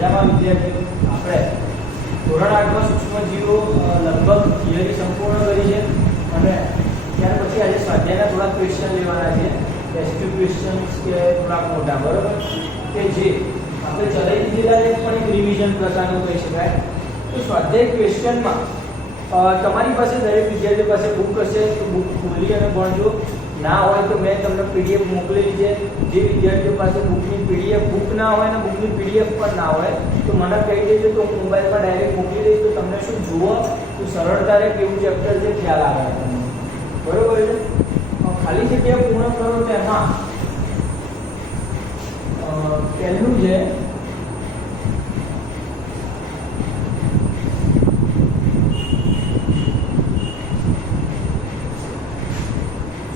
મજામાં વિદ્યાર્થીઓ? આપણે ધોરણ 8માં સૂક્ષ્મજીવો લગભગ થિયરી સંપૂર્ણ કરી છે અને ત્યાર પછી આજે સ્વાધ્યાયના થોડા ક્વેશ્ચન લેવાના છે, ટેસ્ટિવ ક્વેશ્ચન્સ કે થોડા મોટા, બરાબર, કે જે આપણે ચલાવી દીધેલા છે પણ એક રિવિઝન પ્રકારનું કહી શકાય. તો સ્વાધ્યાય ક્વેશ્ચનમાં તમારી પાસે દરેક વિદ્યાર્થીઓ પાસે બુક હશે તો બુક ખોલી અને ભણજો. ના હોય તો મેં તમને પીડીએફ મોકલેલી છે. જે વિદ્યાર્થીઓ પાસે બુકની પીડીએફ બુક ના હોય ને બુકની પીડીએફ પણ ના હોય તો મને કહી દેજો, તો હું મોબાઈલમાં ડાયરેક્ટ મોકલી દઈશ. તો તમને શું જુઓ તો સરળતા રહે કેવું ચેપ્ટર છે ખ્યાલ આવે તમને, બરોબર છે. ખાલી જગ્યા પૂર્ણ કરો તો એમાં પહેલું છે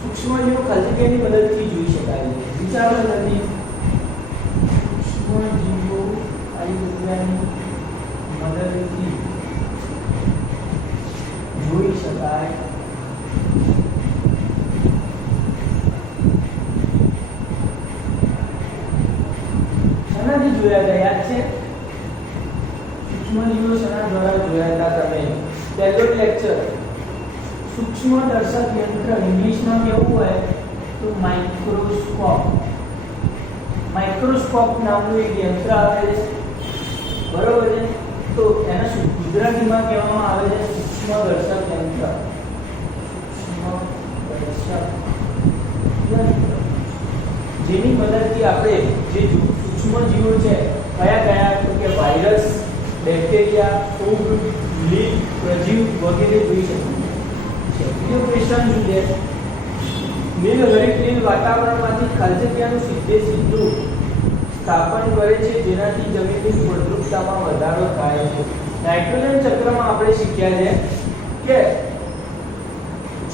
સૂક્ષ્મજીવો ખાલી જગ્યાની મદદથી જોઈ શકાય છે. વિચારો નથી સૂક્ષ્મજીવો ખાલી જગ્યાની મદદથી જોઈ શકાય. શેનાથી જોયા હતા યાદ છે? સૂક્ષ્મજીવો શેના દ્વારા જોયા હતા તમે? પહેલો લેક્ચર સૂક્ષ્મદર્શક યંત્ર, ઇંગ્લિશમાં કેવું હોય તો માઇક્રોસ્કોપ. માઇક્રોસ્કોપ નામનું એક યંત્ર આવે છે, બરોબર છે. તો એને ગુજરાતીમાં કહેવામાં આવે છે સૂક્ષ્મદર્શક યંત્ર. સૂક્ષ્મદર્શક યંત્ર જેની મદદથી આપણે જે સૂક્ષ્મજીવો છે કયા કયા તો કે વાયરસ, બેક્ટેરિયા, ફૂગ, લીલ, પ્રજીવ વગેરે જોઈ શકીએ. બીજો ક્વેશ્ચન શું છે? લીલ હરિત લીલ વાતાવરણમાંથી ખાલી જગ્યાનું સીધું સ્થાપન કરે છે જેનાથી જમીનની ફળદ્રુપતામાં વધારો થાય છે. નાઇટ્રોજન ચક્રમાં આપણે શીખ્યા છે કે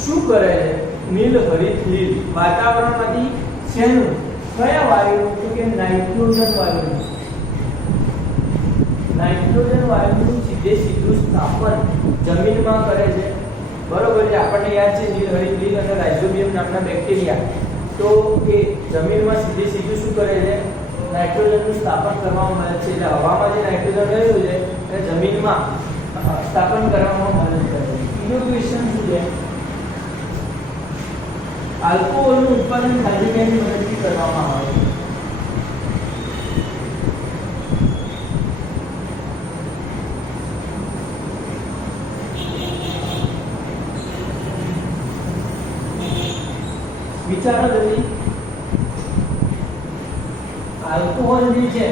શું કરે છે નીલ હરિત લીલ વાતાવરણમાંથી શેનું, કયા વાયુનું તો કે નાઇટ્રોજન વાયુનું. નાઇટ્રોજન વાયુનું સીધું સ્થાપન જમીનમાં કરે છે, બરોબર છે. આપણને યાદ છે નીલ હરિત લીલ અને રાઇઝોબિયમ નામના બેક્ટેરિયા, તો એ જમીનમાં સીધું શું કરે છે? નાઇટ્રોજનનું સ્થાપન કરવામાં મદદ છે. એટલે હવામાં જે નાઇટ્રોજન રહેલું છે એ જમીનમાં સ્થાપન કરવામાં મદદ કરે છે. બીજો ક્વેશ્ચન શું છે? આલ્કોહોલનું ઉત્પાદન ખાલી જગ્યાની મદદથી કરવામાં આવે છે. વિચારો જલ્દી. આલ્કોહોલ જે છે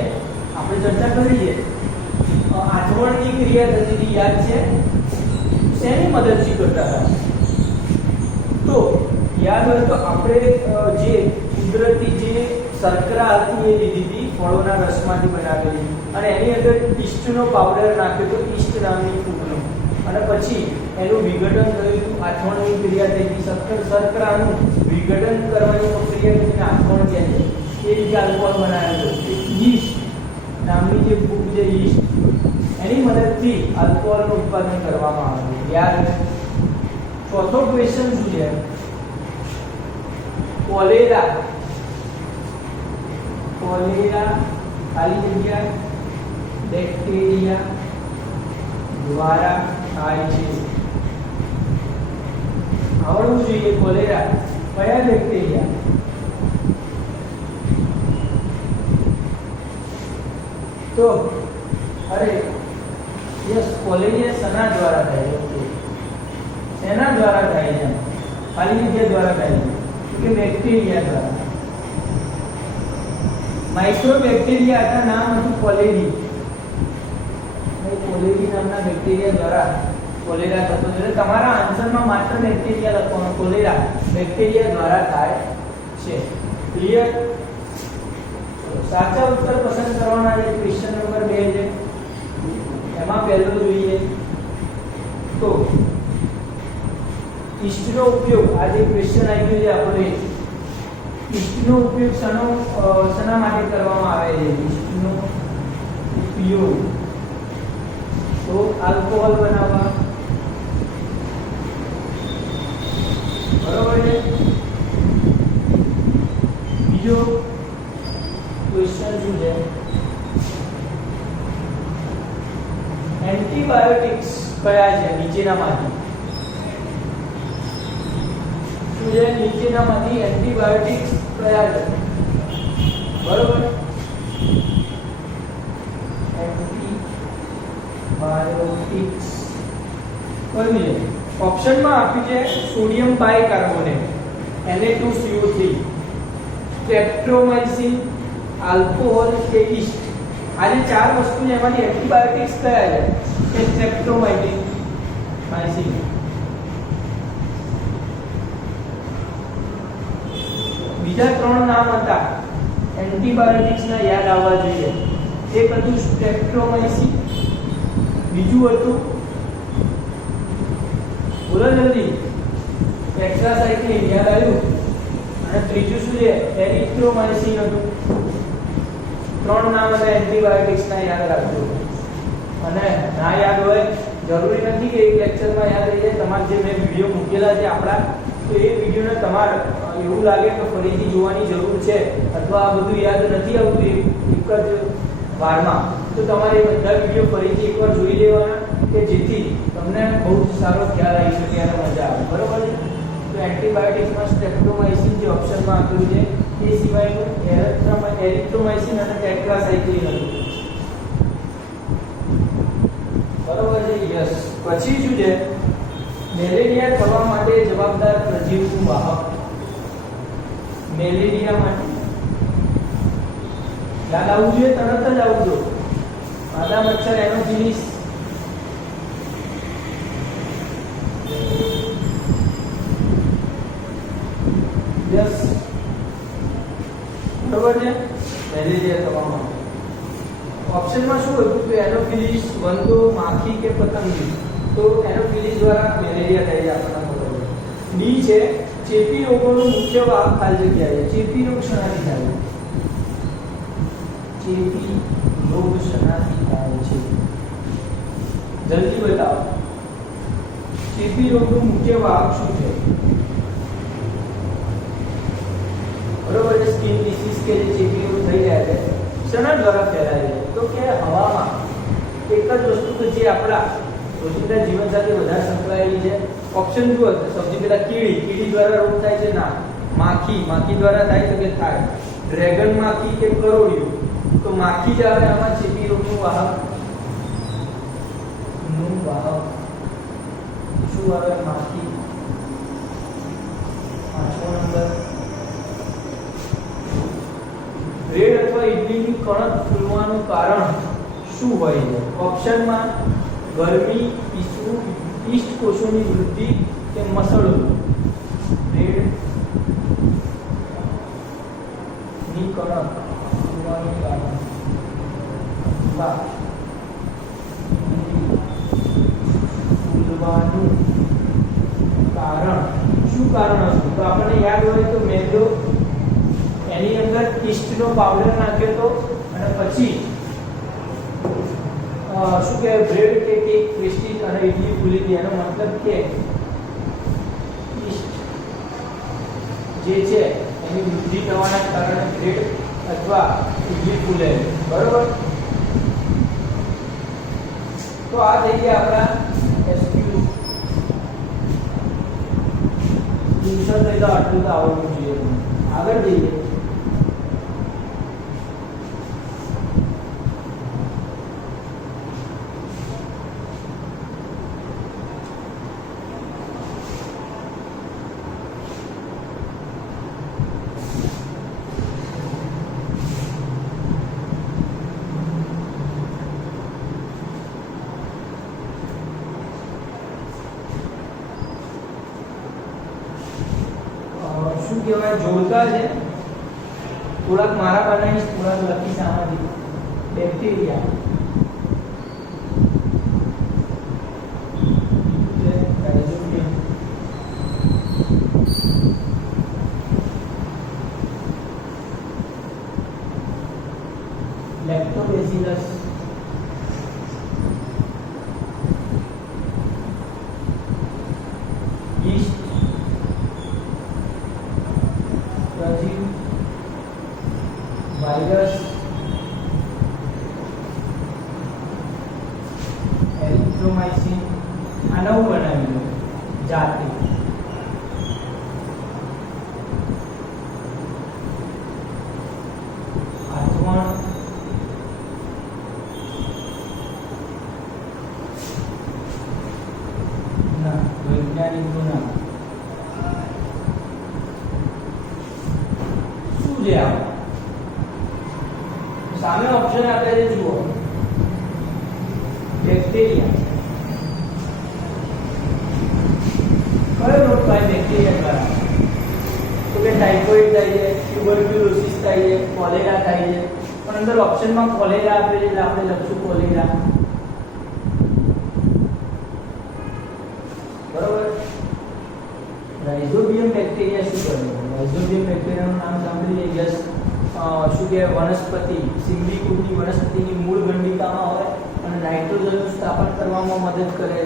આપણે ચર્ચા કરી છે, આચરણની ક્રિયા થતી યાદ છે, શેની મદદથી કરતા હતા? તો યાદ હોય તો આપણે જે કુદરતી જે શર્કરા હતી એ લીધી હતી ફળોના રસમાંથી બનાવેલી અને એની અંદર ઈસ્ટનો પાવડર નાખ્યો તો ઈસ્ટ નામની ફૂગનો, અને પછી એનું વિઘટન થયું હતું, આથવણની ક્રિયા થઈ હતી. શર્કરાનું વિઘટન કરવાની પ્રક્રિયા કરીને આથવણ છે એ રીતે આલ્કોહોલ બનાવેલો. યીસ્ટ નામની જે ફૂગ છે યીસ્ટ, એની મદદથી આલ્કોહોલનું ઉત્પાદન કરવામાં આવે છે. યાદ. ચોથો ક્વેશ્ચન શું છે? કોલેરા. કોલેરા ખાલી જગ્યા બેક્ટેરિયા દ્વારા થાય છે. આવડવું જોઈએ. કોલેરા કયા બેક્ટેરિયા? તો અરે યસ, કોલેરિયા શેના દ્વારા થાય છે? શેના દ્વારા થાય છે? ખાલી જગ્યા દ્વારા થાય છે કે બેક્ટેરિયા દ્વારા. માઇક્રો બેક્ટેરિયા હતા, નામ હતું કોલેરી. કોલેરી નામના બેક્ટેરિયા દ્વારા કોલેરા થતો છે. તમારા આન્સરમાં માત્ર બેક્ટેરિયા લખવાનો, કોલેરા બેક્ટેરિયા દ્વારા થાય છે. ક્લિયર? સાચા ઉત્તર પસંદ કરવાના છે. ક્વેશ્ચન નંબર 2 છે, એમાં પહેલો જોઈએ તો ઈસ્ટનો ઉપયોગ. આ જે ક્વેશ્ચન આવ્યું છે આપણે, ઈસ્ટનો ઉપયોગ શેના માટે કરવામાં આવે છે? ઈસ્ટનો ઉપયોગ તો આલ્કોહોલ બનાવવા, બરોબર છે. બીજો ક્વેશ્ચન શું છે? એન્ટીબાયોટિક્સ કયા છે નીચેનામાંથી? શું છે નીચેનામાંથી એન્ટીબાયોટિક્સ કયા છે? બરોબર, એન્ટીબાયોટિક્સ કોઈ નહીં. ઓપ્શનમાં આપ્યું છે સોડિયમ બાયકાર્બોનેટ Na2CO3, સ્ટ્રેપ્ટોમાઇસિન, આલ્કોહોલ કે ઈસ્ટ. આ જે ચાર વસ્તુ છે એમાંથી એન્ટીબાયોટિક્સ કયા છે? કે સ્ટ્રેપ્ટોમાઇસિન. બીજા ત્રણ નામ હતા એન્ટીબાયોટિક્સના યાદ આવવા જોઈએ. એક હતું સ્ટ્રેપ્ટોમાઇસિન, બીજું હતું બોલો જલ્દી ટેટ્રાસાઇક્લિન યાદ આવ્યું, અને ત્રીજું શું છે એરિથ્રોમાઇસિન હતું. ત્રણ નામ હતા એન્ટીબાયોટિક્સના યાદ રાખજો. અને ના યાદ હોય જરૂરી નથી કે એક લેક્ચરમાં યાદ રહી જાય. તમારે જે મેં વિડીયો મૂકેલા છે આપણા, તો એ વિડીયોને તમારે એવું લાગે કે ફરીથી જોવાની જરૂર છે અથવા આ બધું યાદ નથી આવતું એક જ વારમાં, તો તમારે એ બધા વિડીયો ફરીથી એકવાર જોઈ લેવાના કે જેથી તમને બહુ સારો ખ્યાલ આવી શકે અને મજા આવે. બરોબર છે? તો એન્ટીબાયોટિક્સમાં સ્ટ્રેપ્ટોમાઇસિન જે ઓપ્શનમાં આપ્યું છે એ સિવાયનું એરિથ્રોમાઇસિન અને ટેટ્રાસાઇક્લિન હતું. બરોબર છે? યસ. પછી શું છે મેલેરિયા થવા માટે જવાબદાર પ્રજીવનું વાહક. મેલેરિયા માટે યાદ આવવું જોઈએ, તરત જ આવજો. માદા મચ્છર એનોફિલિસ, યસ બરોબર છે. મેલેરિયા થવા માટે ઓપ્શનમાં શું હતું કે એનોફિલિસ, વંદો, માખી કે પતંગી. તો એનોફિલિસ દ્વારા મેલેરિયા થઈ જાય આપણને બરોબર. ડી છે ચેપી રોગોનું મુખ્ય વાહક ખાલી જગ્યા છે. ચેપી રોગ શેનાથી થાય? ચેપી રોગ શેનાથી થાય છે? જલ્દી બતાવો. ચેપી રોગનું મુખ્ય વાહક શું છે? બરોબર છે. સ્કિન ડિસીઝ કે જે ચેપી રોગ થઈ જાય છે શેના દ્વારા ફેલાય છે? તો કે હવામાં. એક જ વસ્તુ કે જે આપણા રોજિંદા જીવન સાથે વધારે સંકળાયેલી છે. ઓપ્શન જુઓ તો સૌથી પહેલા કીડી દ્વારા રોગ થાય છે? ના. માખી દ્વારા થાય તો કે થાય. ડ્રેગન માખી કે કરોડિયું? તો માખી જ આવે આમાં ચેપી રોગનું વાહક. શું આવે? માખી. પાંચમો નંબર. બ્રેડ અથવા ઇડલીની કણક ફૂલવાનું કારણ શું હોય છે? ઓપ્શનમાં ગરમી, ઈસ્ટ કોષોની વૃદ્ધિ કે મસળવું. બ્રેડ ની કણક ફૂલવાનું કારણ શું કારણ હતું? તો આપણને યાદ હોય તો મેંદો એની અંદર ઈસ્ટનો પાવડર નાખ્યો તો અને પછી શું કહેવાય બ્રેડ કે કેક પેસ્ટ્રી અને ઇડલી ફૂલી ગઈ. એનો મતલબ કે ઈસ્ટ જે છે એની વૃદ્ધિ થવાના કારણે બ્રેડ અથવા ઇડલી ફૂલે. બરોબર? તો આ થઈ ગયા આપણા એસક્યુ. ઇન્સર્ટ થઈ તો આટલું તો આવડવું જોઈએ. આગળ જઈએ. શું કહેવાય જોડકા છે. થોડાક મારા બનાવીશ, થોડાક લખી સામાજિક. બેક્ટેરિયા, લેક્ટોબેસિલસ, યીસ્ટ, પ્રજીવ, વાયરસ, ના વૈજ્ઞાનિકનું નામ શું છે આ સામે ઓપ્શન આપે છે જુઓ બેક્ટેરિયા કયો રોગ થાય બેક્ટેરિયા દ્વારા તો કે ટાઇફોઇડ થાય છે ટ્યુબરક્યુલોસિસ થાય છે કોલેરા થાય છે પણ અંદર ઓપ્શનમાં કોલેરા આપે છે એટલે આપણે લખશું કોલેરા બરોબર રાઇઝોબિયમ બેક્ટેરિયા શું કરે રાઇઝોબિયમ બેક્ટેરિયાનું નામ સાંભળીએ યસ શું કે વનસ્પતિ સિંબી કુળની વનસ્પતિની મૂળ ગંડિકામાં હોય અને નાઇટ્રોજનનું સ્થાપન કરવામાં મદદ કરે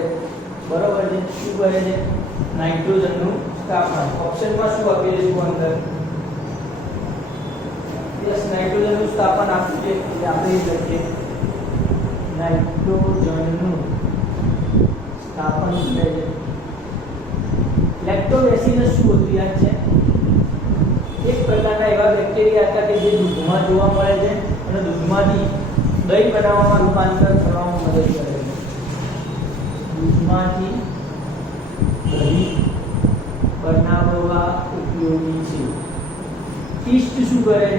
બરોબર છે શું કરે છે નાઇટ્રોજનનું સ્થાપન ઓપ્શનમાં શું આપેલું છે અંદર યસ નાઇટ્રોજનનું સ્થાપન આપ્યું છે એટલે આપણે લખીએ નાઇટ્રોજનનું સ્થાપન કરે છે લેક્ટોબેસિલસ શું હતું યાદ છે એક પ્રકારના એવા બેક્ટેરિયા હતા કે જે દૂધમાં જોવા મળે છે અને દૂધમાંથી દહીં બનાવવામાં રૂપાંતર થવામાં મદદ કરે છે દૂધમાંથી દહીં બનાવવા ઉપયોગી છે ઈસ્ટ શું કરે છે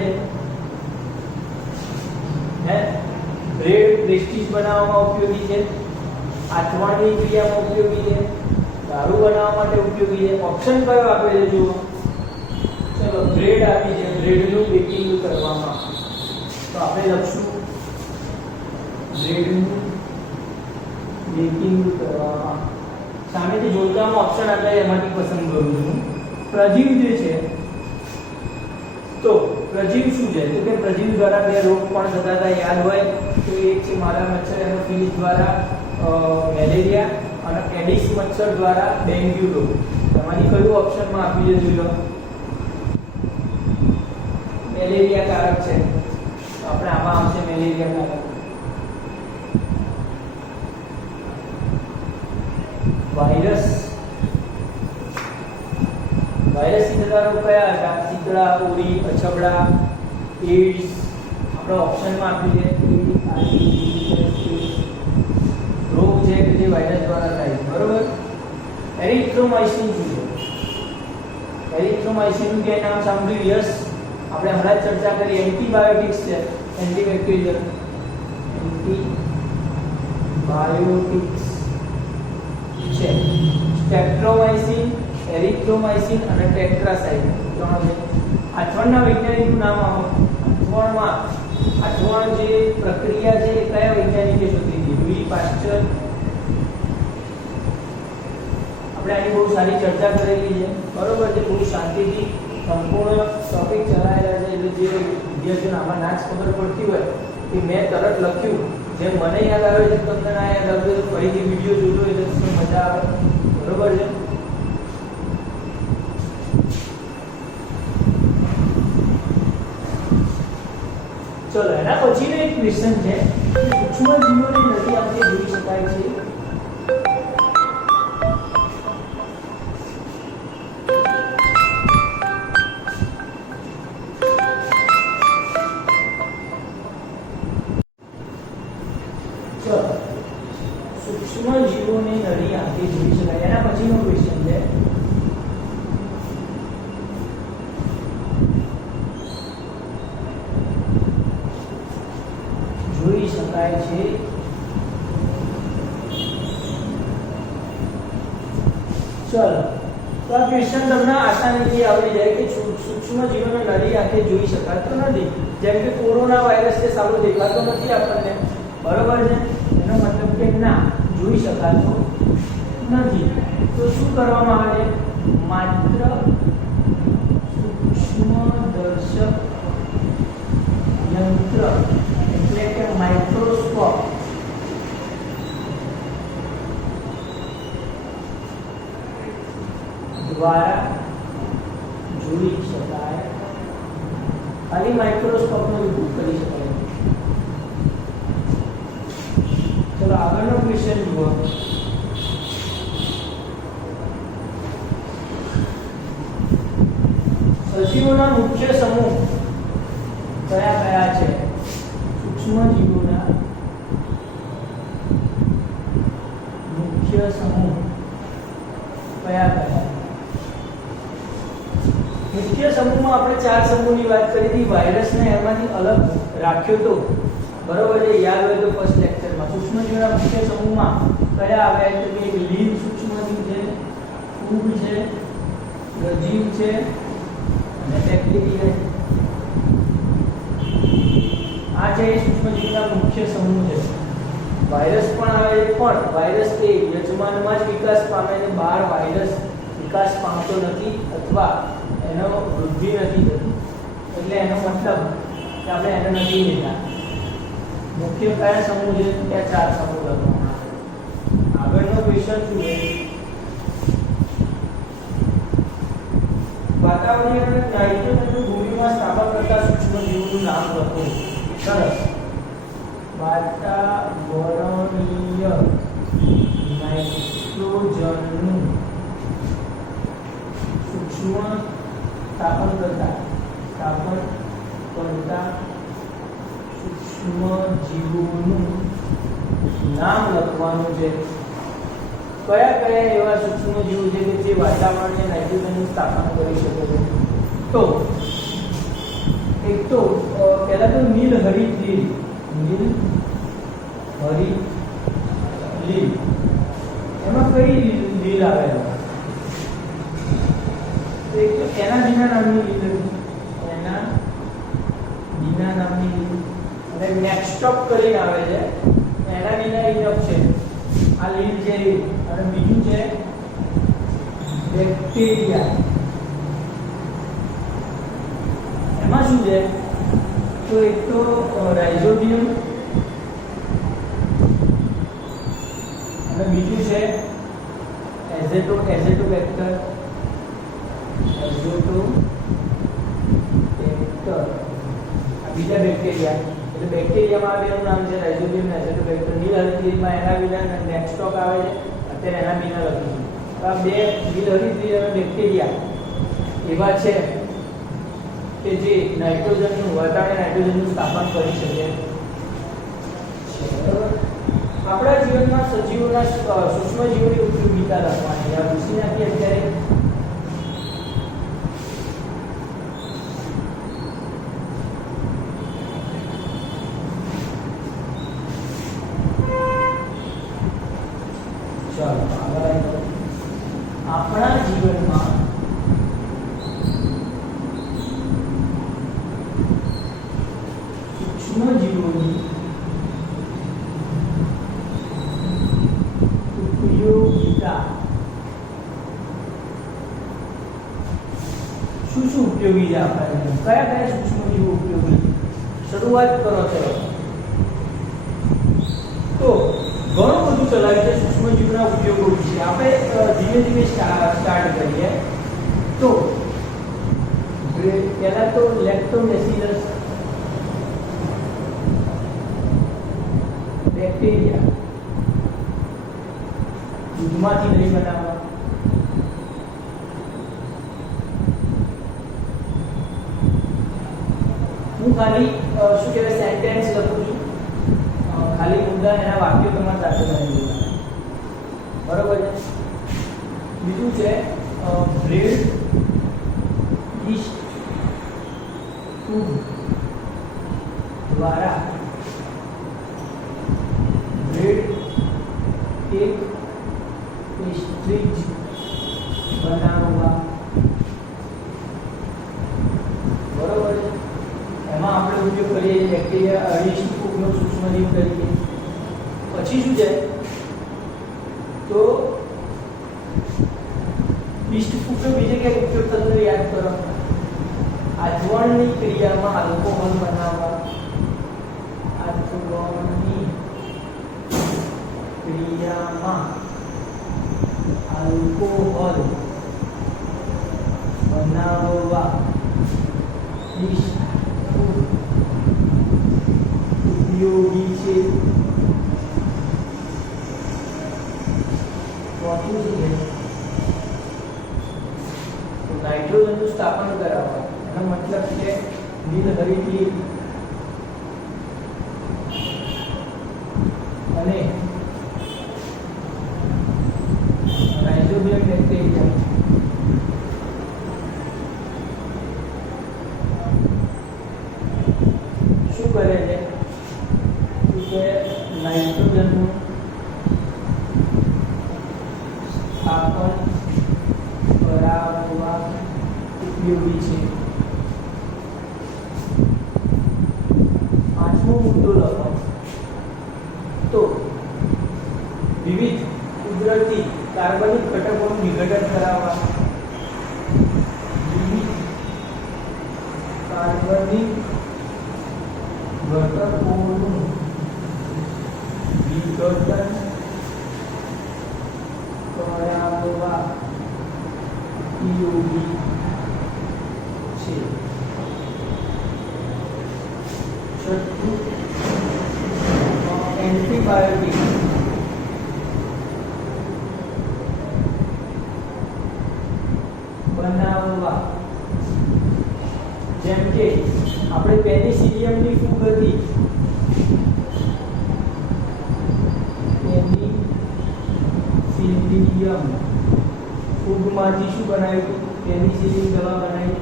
હે બ્રેડ પ્રેસ્ટીજ બનાવવામાં ઉપયોગી છે આથવણની ક્રિયામાં ઉપયોગી છે દારૂ બનાવવા માટે ઉપયોગી છે ઓપ્શન કયો આપે છે જુઓ ચલો બ્રેડ આપી છે બ્રેડનું બેકિંગ કરવામાં તો આપણે લખશું બ્રેડનું બેકિંગ કરવામાં સામેથી જોડકામાં ઓપ્શન આપે એમાંથી પસંદ કરું છું પ્રજીવ જે છે તો પ્રજીવ શું છે તો કે પ્રજીવ દ્વારા બે રોગ પણ થતા હતા યાદ હોય તો એક છે મારા મચ્છર એનોફિલિસ દ્વારા મેલેરિયા અને એડિસ મચ્છર દ્વારા ડેન્ગ્યુ રોગ તમારી કયું ઓપ્શનમાં આપી છે જોઈ લો મેલેરિયા કારક છે તો આપણે આમાં આવશે મેલેરિયા કારક વાયરસ વાયરસથી થતા રોગ કયા હતા શીતળા ઉરી અછબડા એડ્સ આપણે ઓપ્શનમાં આપ્યું છે રોગ છે કે જે વાયરસ દ્વારા થાય છે બરોબર એરિથ્રોમાઇસિન શું છે એરિથ્રોમાઇસિન કે નામ સાંભળ્યું યસ આપણે હમણાં જ ચર્ચા કરી એન્ટીબાયોટિક્સ છે એન્ટીબેક્ટેરિયલ એન્ટીબાયોટિક્સ છે સ્ટેપ્ટોમાઇસિન એરિથ્રોમાઇસિન અને ટેટ્રાસાઇક્લિન ત્રણ છે આથવણના વૈજ્ઞાનિકનું નામ આથવણમાં આથવણ જે પ્રક્રિયા છે એ કયા વૈજ્ઞાનિકે શોધી હતી લૂઈ પાસ્ચર આપણે આની બહુ સારી ચર્ચા કરેલી છે બરોબર છે બહુ શાંતિથી સંપૂર્ણ ટોપિક ચલાવેલા છે એટલે જે વિદ્યાર્થીઓને આમાં ના જ ખબર પડતી હોય કે મેં તરત લખ્યું જેમ મને યાદ આવે છે તમને ના યાદ આવતું તો ફરીથી વિડીયો જોજો એટલે તમને મજા આવે બરોબર છે ચલો એના પછીનો એક ક્વેશ્ચન છે સૂક્ષ્મ જીવોની નદી આંખે જોઈ શકાય છે સૂક્ષ્મ જીવોની નળી આંખે જોઈ શકાય એના પછીનો ક્વેશ્ચન છે જોઈ શકાય છે ચલો તો આ ક્વેશ્ચન તમને આસાનીથી આવડી જાય કે સૂક્ષ્મ જીવોને નળી આંખે જોઈ શકાતો નથી જેમ કે કોરોના વાયરસ છે સારો દેખાતો નથી આપણને બરોબર છે એનો મતલબ કે ના જોઈ શકાતો નથી તો શું કરવામાં આવે છે માત્ર સૂક્ષ્મદર્શક યંત્ર એટલે કે માઇક્રોસ્કોપ દ્વારા જોઈ શકાય ખાલી માઇક્રોસ્કોપનો ઉપયોગ કરી શકાય ચલો આગળનો ક્વેશ્ચન જુઓ સજીવોના મુખ્ય સમૂહ કયા કયા છે ચાર સમૂહની વાત કરી હતી, વાયરસને એમાંથી અલગ રાખ્યો તો બરોબર છે, યાદ હોય તો ફર્સ્ટ લેક્ચરમાં સૂક્ષ્મજીવોના મુખ્ય સમૂહમાં કયા આવ્યા તો કે લીલ સૂક્ષ્મજીવ છે, ફૂગ છે, પ્રજીવ છે અને બેક્ટેરિયા. આ છે એ સૂક્ષ્મજીવોના મુખ્ય સમૂહ છે. વાયરસ પણ આવે છે, પણ વાયરસ એ યજમાનમાં જ વિકાસ પામે છે, બહાર વાયરસ વિકાસ પામતો નથી અથવા એનો વૃદ્ધિ નથી થતી, એટલે એનો મતલબ કે આપણે એને નથી લેતા. મુખ્ય કયા સમૂહ છે? ત્યાં ચાર સમૂહ લખવાના. આગળનો ક્વેશ્ચન શું છે? વાતાવરણીય અને નાઇટ્રોજનનું ભૂમિમાં સ્થાપન કરતા સૂક્ષ્મજીવોનું નામ લખો. સરસ. વાતાવરણીય નાઇટ્રોજનનું સૂક્ષ્મ સ્થાપન કરતા સૂક્ષ્મજીવોનું નામ લખવાનું છે. કયા કયા એવા સૂક્ષ્મજીવો છે કે જે વાતાવરણીય નાઇટ્રોજનનું સ્થાપન કરી શકે છે? તો એક તો પહેલા તો નીલહરિત લીલ. એમાં કઈ લીલ આવે? તો એક તો એનાબીના નામની લીલ, એનાબીના નામની લીલ, અને નેક્સ્ટોપ કરીને આવે છે, એનાબીના ઇનફ છે આ લીલ છે. અને બીજું છે બેક્ટેરિયા. એમાં શું છે? તો એક તો રાઇઝોબિયમ અને બીજું છે એઝોટોબેક્ટર. આ બીજા બેક્ટેરિયા. એટલે બેક્ટેરિયામાં બેનું નામ છે રાઇઝોબિયમ અને એઝોટોબેક્ટર. નીલહરિતમાં એનાબીના નેક્સ્ટોક આવે છે, અત્યારે એનાબીના લખીશું. તો આ બે નીલહરિત અને બેક્ટેરિયા એવા છે કે જે નાઇટ્રોજનનું વાતાવરણીય નાઇટ્રોજનનું સ્થાપન કરી શકે છે. આપણા જીવનમાં સજીવોના સૂક્ષ્મજીવોની ઉપયોગિતા લખવાની. આ પૂછી નાખીએ અત્યારે. ચાલો આગળ. આપણા જીવનમાં સૂક્ષ્મજીવોની ઉપયોગિતા. શું શું ઉપયોગી છે આપણા? કયા કયા સૂક્ષ્મજીવો ઉપયોગી? શરૂઆત કરો છો તો ઘણું બધું ચલાવ્યું છે સૂક્ષ્મજીવોના ઉપયોગો વિશે. આપણે ધીમે ધીમે સ્ટાર્ટ કરીએ. તો પહેલા તો લેક્ટોબેસિલસ બેક્ટેરિયા, દૂધમાંથી દહીં બનાવવા. હું ખાલી શું કહેવાય સેન્ટેન્સ લખું છું, ખાલી મુદ્દા એના વાક્યો તમારે સાથે બનાવી દેવાના. બરોબર છે? બીજું છે બ્રેડ, ઈસ્ટ, ફૂડ દ્વારા બ્રેડ, કેક, પેસ્ટ્રીઝ બનાવવા. બરોબર છે? એમાં આપણે ઉપયોગ કરીએ બેક્ટેરિયા, અરીસ્ટ, ફૂગનો સૂક્ષ્મજીવ તરીકે. પછી શું છે? તો ઈસ્ટ ફૂગનો બીજે ક્યાંક ઉપયોગ થતો યાદ કરો. આચવણની ક્રિયામાં આલ્કોહોલ બનાવવા. આચવણની ક્રિયામાં આલ્કોહોલ બનાવવા ઈસ્ટ ફૂગ ઉપયોગી છે. ચોથું શું છે? તો નાઇટ્રોજનનું સ્થાપન કરાવવા. એનો મતલબ છે નીલહરિત અને રાઇઝોબિયમ બેક્ટેરિયા નાઇટ્રોજનનું સ્થાપન કરાવવા ઉપયોગી છે. પાંચમો મુદ્દો લખો તો વિવિધ કુદરતી કાર્બનિક ઘટકોનું વિઘટન કરાવવા. વિવિધ કાર્બનિક ઘટકોનું વિઘટન કરાવવા ઉપયોગી છે. છઠ્ઠું એન્ટીબાયોટિક બનાવવા. જેમ કે આપણે પેનિસિલિયમની ફૂગ હતી, પેનિસિલિયમ ફૂગમાંથી શું બનાવ્યું? પેનિસિલિન દવા બનાવી.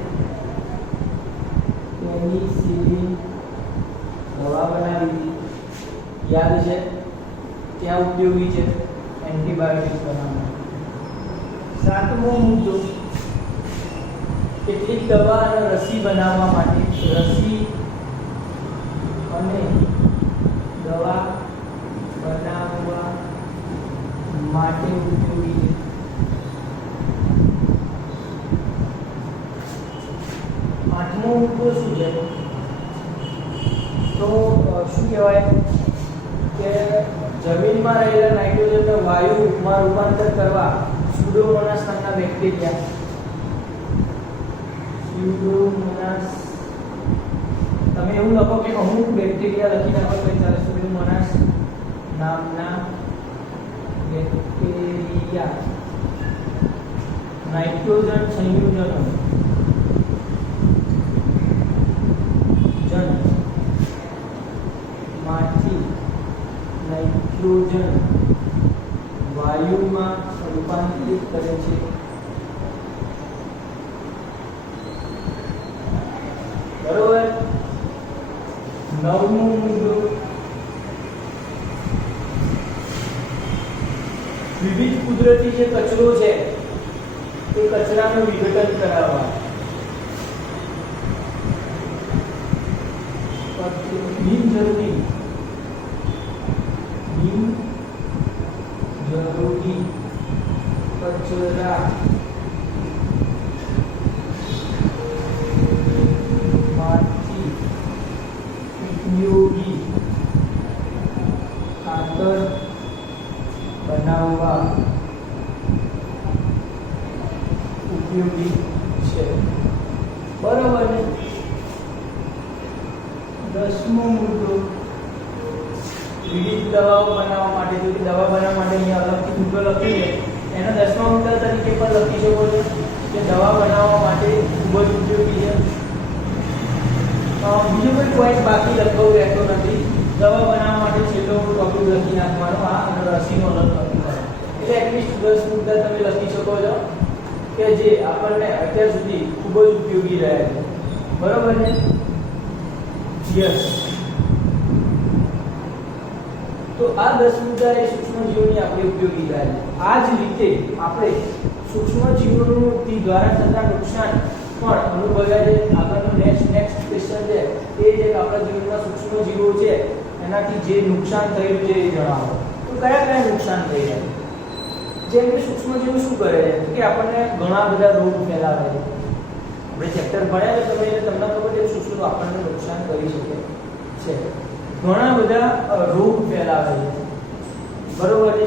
પેનિસિલિન દવા બનાવી યાદ છે, ત્યાં ઉપયોગી છે એન્ટીબાયોટિક બનાવવા. સાતમો મુદ્દો કેટલીક દવા અને રસી બનાવવા માટે, રસી અને દવા બનાવવા માટે ઉપયોગી છે. આઠમો મુદ્દો શું છે? તો શું કહેવાય કે જમીનમાં રહેલા નાઇટ્રોજનને વાયુમાં રૂપાંતર કરવા સ્યુડોમોનાસ નામના બેક્ટેરિયા, સ્યુડોમોનાસ, તમે એવું લખો કે અમુક બેક્ટેરિયા લખી નાખો તો ચાલે. સ્યુડોમોનાસ નામના બેક્ટેરિયા નાઇટ્રોજન સંયોજનો માંથી નાઇટ્રોજન વાયુમાં રૂપાંતરિત કરે છે. બરોબર. નવમો મુદ્દો વિવિધ કુદરતી જે કચરો છે તે કચરાનું વિઘટન કરાવવા. બિનજરૂરી કચરા માંથી ઉપયોગી ખાતર બનાવવા ઉપયોગી છે. બરોબર ને? દસમો મુદ્દો વિવિધ દવાઓ બનાવવા માટે. જો દવા બનાવવા માટે અહીંયા અલગથી મુદ્દો લખી છે, એના દસમા મુદ્દા તરીકે પણ લખી શકો છો કે દવા બનાવવા માટે ખૂબ જ ઉપયોગી છે. બીજું કોઈ પોઈન્ટ બાકી લખવું રહેતો નથી. દવા બનાવવા માટે છેલ્લો ટોપિક લખી નાખવાનો, આ અને રસીનો અલગ લખી નાખવાનો. એટલે એટલીસ્ટ 10 મુદ્દા તમે લખી શકો છો કે જે આપણને અત્યાર સુધી ખૂબ જ ઉપયોગી રહ્યા છે. બરોબર ને? યસ. તો આ 10 મુદ્દા એ સૂક્ષ્મજીવોની આપણી ઉપયોગીતા છે. આ જ રીતે આપણે સૂક્ષ્મજીવોનું દ્વારા થતા નુકસાન પણ અનુભવ્યા છે. આગળનું નેક્સ્ટ ક્વેશ્ચન છે એ છે કે આપણા જીવનમાં સૂક્ષ્મજીવો છે એનાથી જે નુકસાન થયું છે એ જણાવો. તો કયા કયા નુકસાન થઈ રહ્યા છે? જેમ કે સૂક્ષ્મજીવો શું કરે છે કે આપણને ઘણા બધા રોગ ફેલાવે છે. આપણે ચેપ્ટર ભણ્યા છે તમે, એટલે તમને ખબર છે શું શું આપણને નુકસાન કરી શકે છે. ઘણા બધા રોગ ફેલાવે છે. બરોબર છે?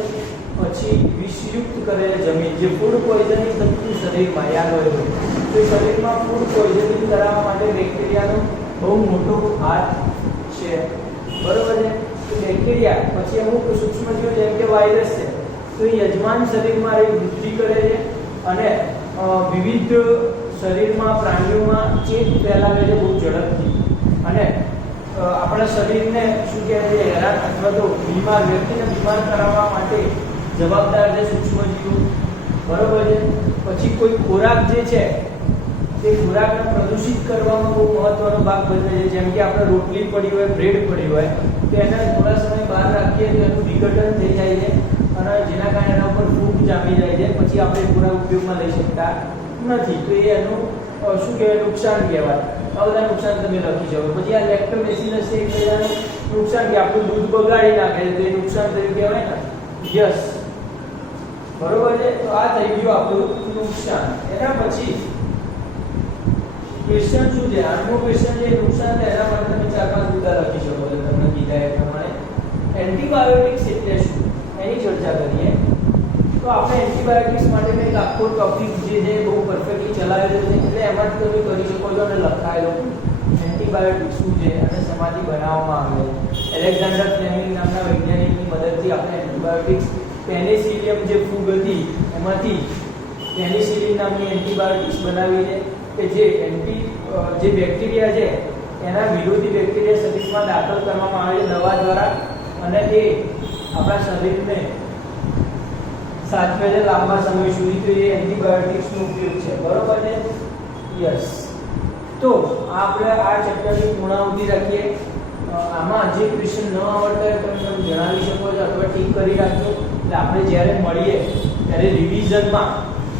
પછી વિષયુક્ત કરે જમીન, જે ફૂડ પોઈઝનિંગ થતું શરીરમાં, યાદ હોય તો શરીરમાં ફૂડ પોઈઝનિંગ કરાવવા માટે બેક્ટેરિયાનો બહુ મોટો હાથ છે. બરોબર છે? તો બેક્ટેરિયા પછી અમુક સૂક્ષ્મજીવો જેમ કે વાયરસ છે તો એ યજમાન શરીરમાં રહી વૃદ્ધિ કરે છે અને વિવિધ શરીરમાં પ્રાણીઓમાં ચેપ ફેલાવે છે બહુ ઝડપથી અને આપણા શરીરને શું કહેવાય છે હેરાન અથવા તો બીમાર વ્યક્તિને બીમાર કરાવવા માટે જવાબદાર છે સૂક્ષ્મજીવો. બરોબર છે? પછી કોઈ ખોરાક જે છે તે ખોરાકને પ્રદૂષિત કરવામાં બહુ મહત્વનો ભાગ ભજવે છે. જેમ કે આપણે રોટલી પડી હોય, બ્રેડ પડી હોય તો એને થોડા સમય બહાર રાખીએ તો વિઘટન થઈ જાય છે અને જેના કારણે એના ઉપર ફૂગ જામી જાય છે, પછી આપણે પૂરા ઉપયોગમાં લઈ શકતા નથી. તો એ એનું શું કહેવાય, નુકસાન કહેવાય. આ બધા નુકસાન તમે લખી શકો. પછી આ લેક્ટોબેસિલસ છે એ બધાનું નુકસાન કે આપણું દૂધ બગાડી નાખે તો એ નુકસાન થયું કહેવાય ને. યસ, બરોબર છે. તો આ થઈ ગયું આપણું નુકસાન. એના પછી ક્વેશ્ચન શું છે? આનો ક્વેશ્ચન છે નુકસાન થાય એના માટે તમે 4-5 મુદ્દા લખી શકો છો તમને કીધા એ પ્રમાણે. એન્ટીબાયોટિક્સ એટલે શું એની ચર્ચા કરીએ. તો આપણે એન્ટીબાયોટિક્સ માટે એક આખો ટોપિક જે છે બહુ પરફેક્ટલી ચલાવેલો છે, એટલે એમાંથી તમે કરી શકો છો અને લખાયેલો એન્ટીબાયોટિક્સ શું છે અને શેમાંથી બનાવવામાં આવે છે. એલેક્ઝાન્ડર ફ્લેમિંગ નામના વૈજ્ઞાનિકની મદદથી આપણે એન્ટીબાયોટિક્સ પેનિસિલિયમ જે ફૂગ હતી એમાંથી પેનિસિલિન નામની એન્ટીબાયોટિક્સ બનાવી છે કે જે બેક્ટેરિયા છે એના વિરોધી બેક્ટેરિયા શરીરમાં દાખલ કરવામાં આવે છે દવા દ્વારા, અને એ આપણા શરીરને સાચવે છે લાંબા સમય સુધી. તો એ એન્ટીબાયોટિક્સનો ઉપયોગ છે, બરોબર છે. યસ. તો આપણે આ ચેપ્ટરની પૂર્ણાહુતિ રાખીએ. આમાં જે ક્વેશ્ચન ન આવડતા હોય તમે જણાવી શકો છો અથવા ટીક કરી રાખજો. એટલે આપણે જ્યારે મળીએ ત્યારે રિવિઝનમાં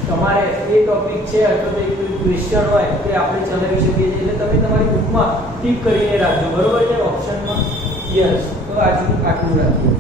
તમારે એ ટોપિક છે અથવા તો એક ક્વેશ્ચન હોય તો આપણે ચલાવી શકીએ છીએ. એટલે તમે તમારી બુકમાં ટીક કરીને રાખજો, બરોબર છે, ઓપ્શનમાં. યસ. તો આજનું આટલું રાખજો.